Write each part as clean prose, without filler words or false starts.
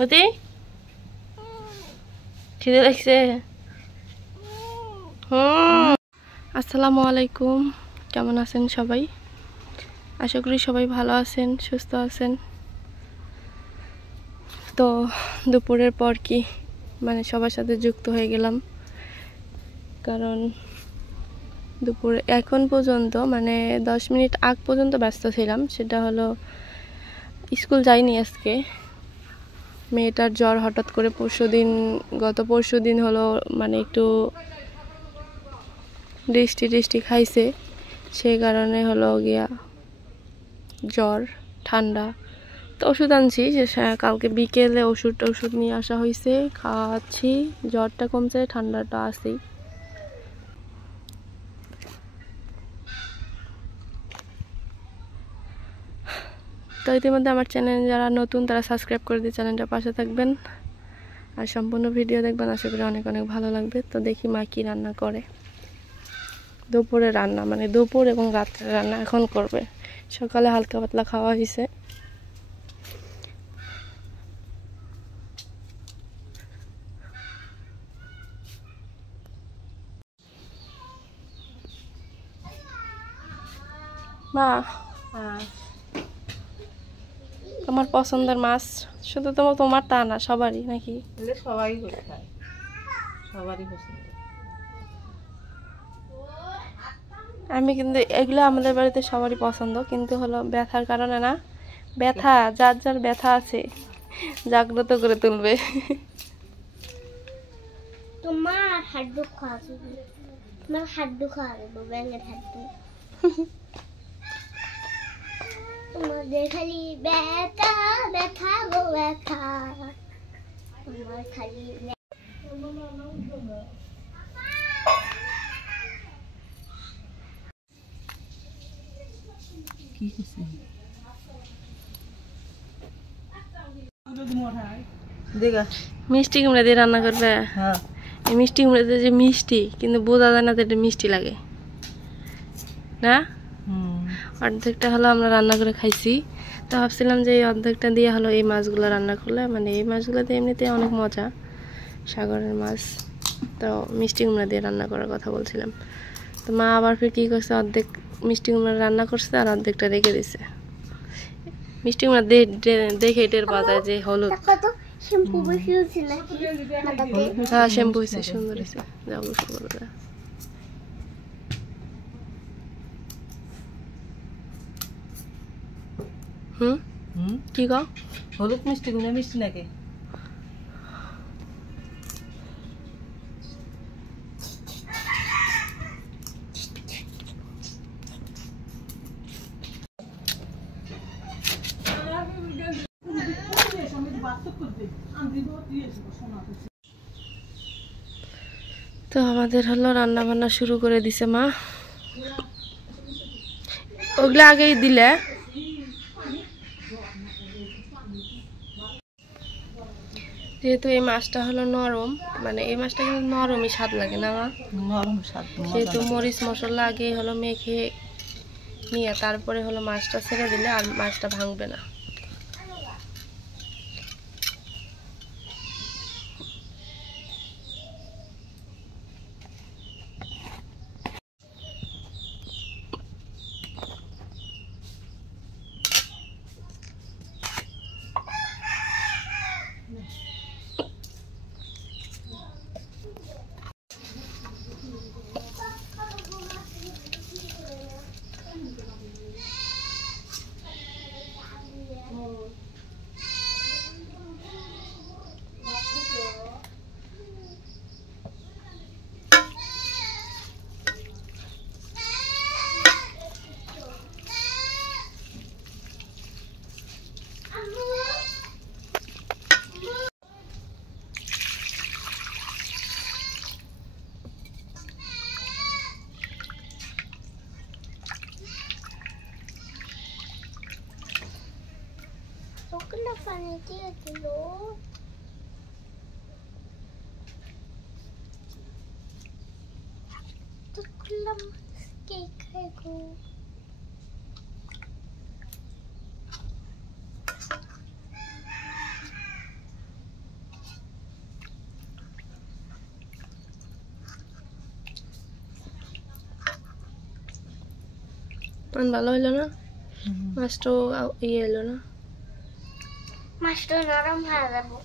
অতি খিদে লাগছে। আসসালামু আলাইকুম, কেমন আছেন সবাই? আশা করি সবাই ভালো আছেন, সুস্থ আছেন। তো দুপুরের পর কি মানে সবার সাথে যুক্ত হয়ে গেলাম, কারণ দুপুরে এখন পর্যন্ত মানে 10 মিনিট আগ পর্যন্ত ব্যস্ত ছিলাম। সেটা হলো স্কুল যাইনি আজকে। মেয়েটার জ্বর হঠাৎ করে গত পরশু দিন হলো মানে একটু বৃষ্টি খাইছে, সেই কারণে হলো গিয়া জ্বর ঠান্ডা। তো ওষুধ আনছি, যে কালকে বিকেলে ওষুধ নিয়ে আসা হয়েছে, খাওয়াচ্ছি, জ্বরটা কমছে, ঠান্ডাটা আছেই। তো ইতিমধ্যে আমার চ্যানেল যারা নতুন তারা সাবস্ক্রাইব করে দিয়ে চ্যানেলটার পাশে থাকবেন আর সম্পূর্ণ ভিডিও দেখবেন, আশা করি অনেক অনেক ভালো লাগবে। তো দেখি মা কি রান্না করে। দুপুরে রান্না মানে দুপুর এবং রাত্রে রান্না এখন করবে। সকালে হালকা পাতলা খাওয়া হয়েছে। মা, তোমার পছন্দের মাছ শুধু তোমার তা না, সবারই নাকি? সবাই খায়, সবারই পছন্দ। আমি কিন্তু এগুলো আমাদের বাড়িতে সবারই পছন্দ, কিন্তু হলো ব্যথার কারণে না, ব্যথা যার যার ব্যথা আছে জাগ্রত করে তুলবে। তোমার হাড্ডু খাওয়াবে, তোমার হাড্ডু খাওয়াবে, ব্যাঙের হাড্ডু। তোমাদের খালি ব্যথা ব্যথা গো ব্যথা, তোমার খালি কি করছিস? মিষ্টি কুমড়া দিয়ে রান্না করবে? হ্যাঁ, এই মিষ্টি কুমড়া দিয়ে যে মিষ্টি, কিন্তু বোঝা যায় না যে এটা মিষ্টি লাগে না। অর্ধেকটা হলো আমরা রান্না করে খাইছি। তো ভাবছিলাম যে এই অর্ধেকটা দিয়ে হলো এই মাছগুলো রান্না করলে, মানে এই মাছগুলোতে এমনিতে অনেক মজা, সাগরের মাছ। তো মিষ্টি কুমড়া দিয়ে রান্না করার কথা বলছিলাম। তো মা আবার ফির কী করছে, অর্ধেক মিষ্টি কুমড়া রান্না করছে আর অর্ধেকটা রেখে দিছে। মিষ্টি কুমড়া দেখে টের পাওয়া যায় যে হলুদ। শ্যাম্পু বসিয়েছি নাকি মাথাতে? হ্যাঁ, শ্যাম্পু হয়েছে, সুন্দর হয়েছে। যাবো সুন্দর। কি গো? হলুদ মিষ্টি গুলো মিষ্টি নাকি? তো আমাদের হলো রান্না বান্না শুরু করে দিছে মা। ওগুলো আগেই দিলে, যেহেতু এই মাছটা হলো নরম, মানে এই মাছটা কিন্তু নরমই স্বাদ লাগে না মা? নরম স্বাদ। যেহেতু মরিচ মশলা আগে হলো মেখে নিয়ে তারপরে হলো মাছটা ছেড়ে দিলে আর মাছটা ভাঙবে না। ওগুলো পানি দিয়ে দিল। তো খুললাম কেক খাইবো। ভালো হইলো না, মাছটাও ইয়ে এলো না। মাছটা নরম হয়ে যাবো।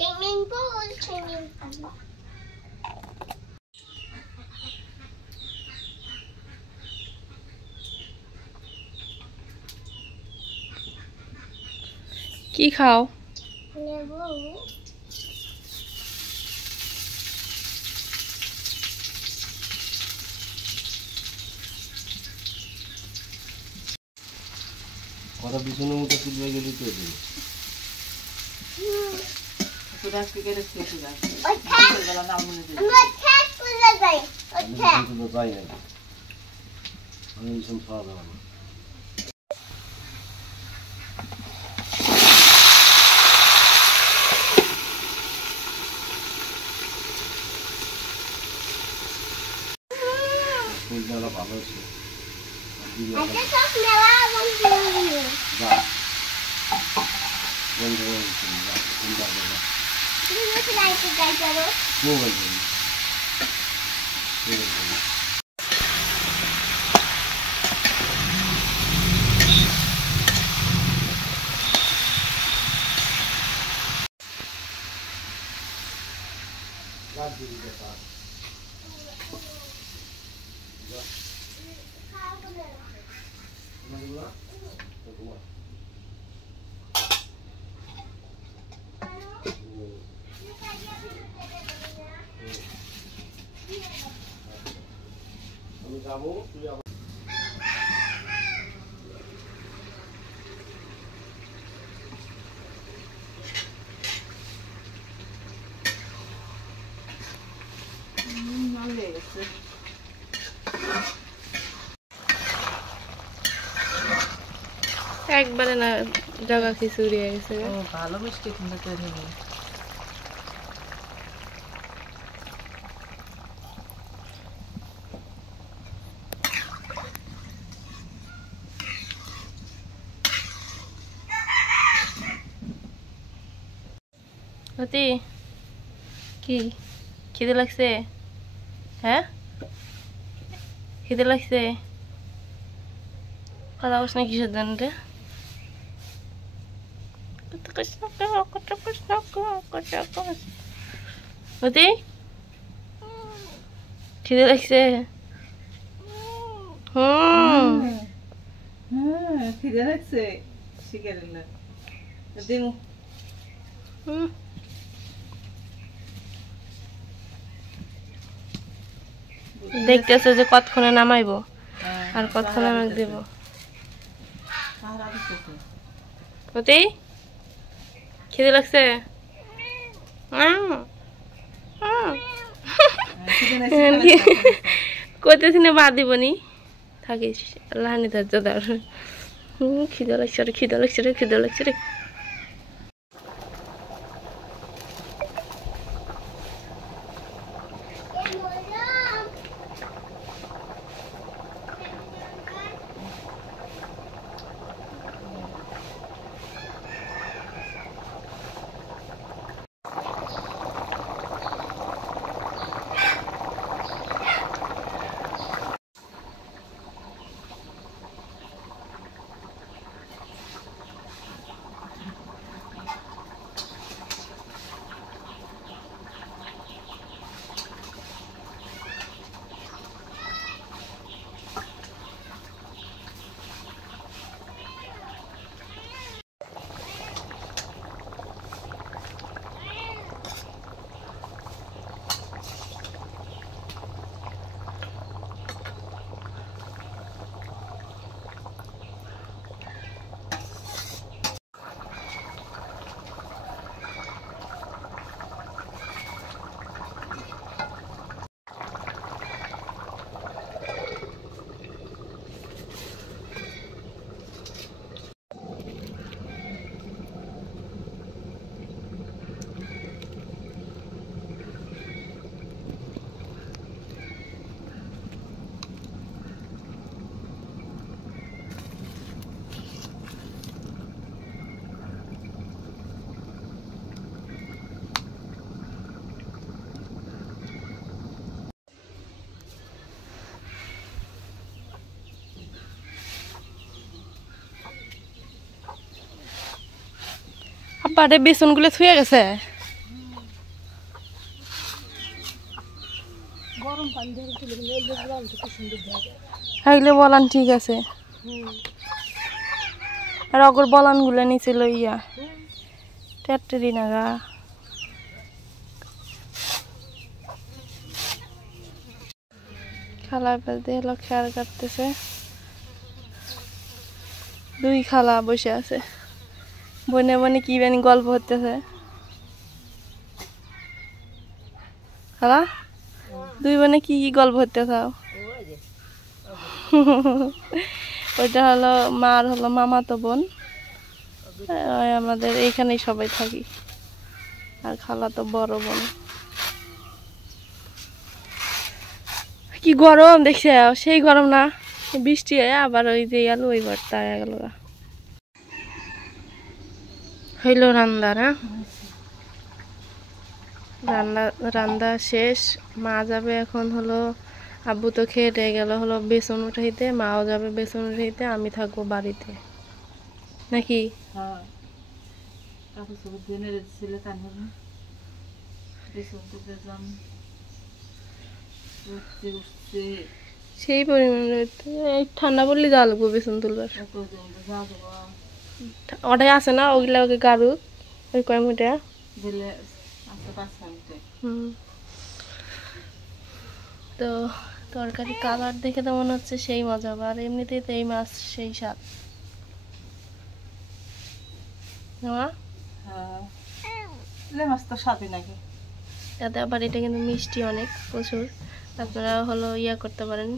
Swimming pool, swimming pool. কি খাও? লেবু। কথা পিছনের মতো তুলবে গেলে তো তোরা আজকে গেলে খেতে যাস না মনে দিই আমরা ঠ্যাক তুলে যাই। ঠ্যাক। তো যাই না আমি ভীষণ খাওয়া দাওয়া না ফুলটা ভালো আছে আচ্ছা সব মেলা বন্ধ যা বন্ধ হয়ে গেছে যা যা যা তুমি লাইটে যাই করো। মোবাইল মোবাইল আমি যাবো তুই মাল লেগে গেছে একবারে না জায়গা খিচুড়ি হয়ে গেছে। ও ভালো মিষ্টি কিন্তু তৈরি হবে অতি কি খিদে লাগছে? হ্যাঁ খিদে লাগছে? কথা বস না কিসের জন্য রে? অতি খিদে লাগছে? খিদে লাগছে শিখে নিলাম দিমু দেখতেছে যে কতক্ষণে নামাইবো আর কতক্ষণে আমাকে দেব। অতি খিদে লাগছে? কইতেছি না বাদ দিবনি থাকিস লাহানি ধার্য তার। খিদে লাগছে রে খিদে লাগছে রে খিদে লাগছে রে। পাটে বেসনগুলো ছুঁয়ে গেছে। খাইলে বলান ঠিক আছে, আর অগর বলান গুলো নিছিল ইয়া টেটরি নাগা। খালা ফেলতে হলো খেয়ার কাটতেছে, দুই খালা বসে আছে, বনে বনে কি জানি গল্প হতেছে। খালা দুই বনে কি কি গল্প হতে চাও? ওইটা হলো মার হলো মামাতো বোন, আমাদের এইখানেই সবাই থাকি, আর খালা তো বড় বোন। কি গরম দেখছে, সেই গরম না, বৃষ্টি হয় আবার ওই যে গেল ওই ঘরটা গেল। হইল রান্না না, রান্না শেষ। মা যাবে এখন হলো, আব্বু তো খেয়ে গেল হলো বেসন উঠাইতে, মাও যাবে বেসন উঠাইতে, আমি থাকবো বাড়িতে নাকি? হ্যাঁ, কাপড় চোপড় দিয়ে নেড়ে দিচ্ছিল কান্নার বেসন দিতে যান উঠতে উঠতে সেই পরিমাণে ঠান্ডা পড়লে যাওয়া লাগবো বেসন তুলবার। এত জলদি যা দেবো ওটাই আছে না, ওগুলা ওকে গাড়ু ওই কয় মুটা দিলে আসতে 5 মিনিটে। তো তরকারি কালার দেখে তো মনে হচ্ছে সেই মজা, আর এমনিতেই তো এই মাছ সেই স্বাদ। হ্যাঁ, ইলিশ মাছ তো স্বাদই নাকি। তাতে আবার এটা কিন্তু মিষ্টি অনেক প্রচুর। আপনারা হলো ইয়া করতে পারেন,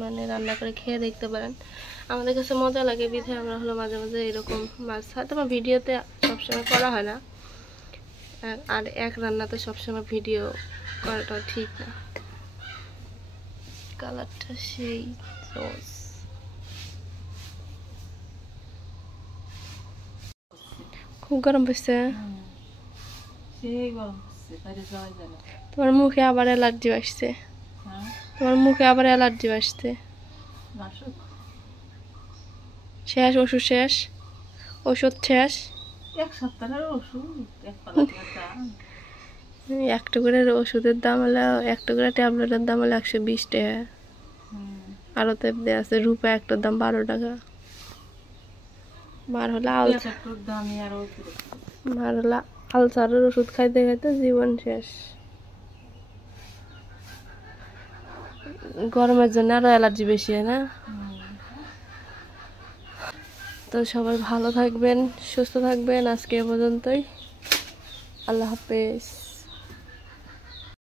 মানে রান্না করে খেয়ে দেখতে পারেন। আমাদের কাছে মজা লাগে বিধে আমরা হলো মাঝে মাঝে এরকম মাছ, হয়তো আমার ভিডিওতে সবসময় করা হয় না, আর এক রান্নাতে সবসময় ভিডিও করাটা ঠিক না। কালারটা সেই রোজ, খুব গরম পড়ছে। সেই গরম হচ্ছে, বাইরে যাওয়াই যায় না। তোমার মুখে আবার অ্যালার্জি আসছে, হ্যাঁ, তোমার মুখে আবার অ্যালার্জি আসছে। মাসুক শেষ ওষুধ, শেষ ওষুধ শেষ। 1 সপ্তাহের ওষুধ, 1 পাতা দাম। একটা করে ওষুধের দাম হলো, একটা করে ট্যাবলেটের দাম হলো 120 টাকা। আরো তো আছে রূপা একটার দাম 12 টাকা। মার হলো আলসারের ওষুধ খাইতে খাইতে জীবন শেষ। গরমের জন্য আরো অ্যালার্জি বেশি হয় না। তো সবাই ভালো থাকবেন, সুস্থ থাকবেন, আজকে এ পর্যন্তই। আল্লাহ হাফেজ।